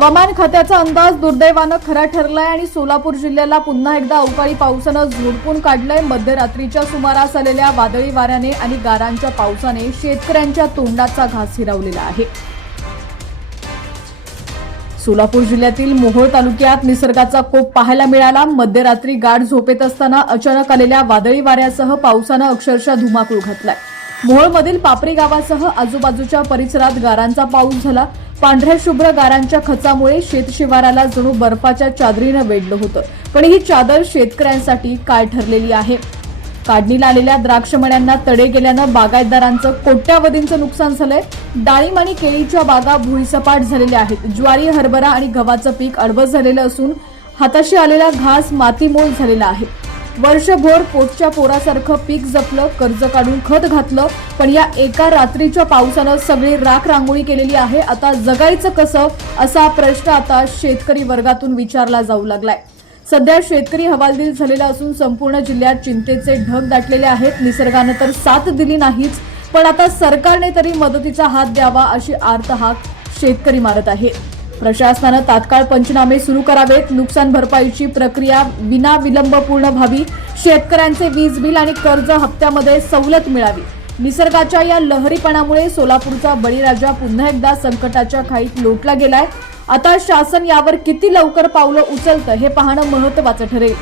हवामान खात्याचा अंदाज दुर्दैवानं खरा ठरलाय आणि सोलापूर जिल्ह्याला पुन्हा एकदा अवकाळी पावसानं झोडपून काढलंय। मध्यरात्रीच्या सुमारास आलेल्या वादळी वाऱ्याने आणि गारांच्या पावसाने शेतकऱ्यांच्या तोंडाचा घास हिरावलेला आहे। सोलापूर जिल्ह्यातील मोहोळ तालुक्यात निसर्गाचा कोप पाहायला मिळाला। मध्यरात्री गाढ झोपेत असताना अचानक आलेल्या वादळी वाऱ्यासह पावसानं अक्षरशः धुमाकूळ घातलाय। मोहोळमधील पापरी गावासह आजूबाजूच्या परिसरात गारांचा पाऊस झाला। पांढऱ्या शुभ्र गारांच्या खचामुळे शेतशिवाराला जणू बर्फाच्या चादरीनं वेढलं होतं, पण ही चादर शेतकऱ्यांसाठी काय ठरलेली आहे। काढणीला आलेल्या द्राक्षमण्यांना तडे गेल्यानं बागायतदारांचं कोट्यावधींचं नुकसान झालंय। डाळिंब आणि केळीच्या बागा भुईसपाट झालेल्या आहेत। ज्वारी, हरभरा आणि गव्हाचं पीक अडवस झालेलं असून हाताशी आलेला घास मातीमोल झालेला आहे। वर्षभर पोटच्या पोरासारखं पीक जपलं, कर्ज काढून खत घातलं, पण या एका रात्रीच्या पावसानं सगळी राख रांगोळी केलेली आहे। आता जगायचं कसं, असा प्रश्न आता शेतकरी वर्गातून विचारला जाऊ लागलाय। सध्या शेतकरी हवालदिल झालेला असून संपूर्ण जिल्ह्यात चिंतेचे ढग दाटलेले आहेत। निसर्गानं तर साथ दिली नाहीच, पण आता सरकारने तरी मदतीचा हात द्यावा अशी आर्त हाक शेतकरी मारत आहे। प्रशासनानं तात्काळ पंचनामे सुरू करावेत, नुकसान भरपाईची प्रक्रिया विनाविलंब पूर्ण व्हावी, शेतकऱ्यांचे वीज बिल आणि कर्ज हप्त्यामध्ये सवलत मिळावी। निसर्गाच्या या लहरीपणामुळे सोलापूरचा बळीराजा पुन्हा एकदा संकटाच्या खाईत लोटला गेलाय। आता शासन यावर किती लवकर पावलं उचलतं हे पाहणं महत्त्वाचं ठरेल।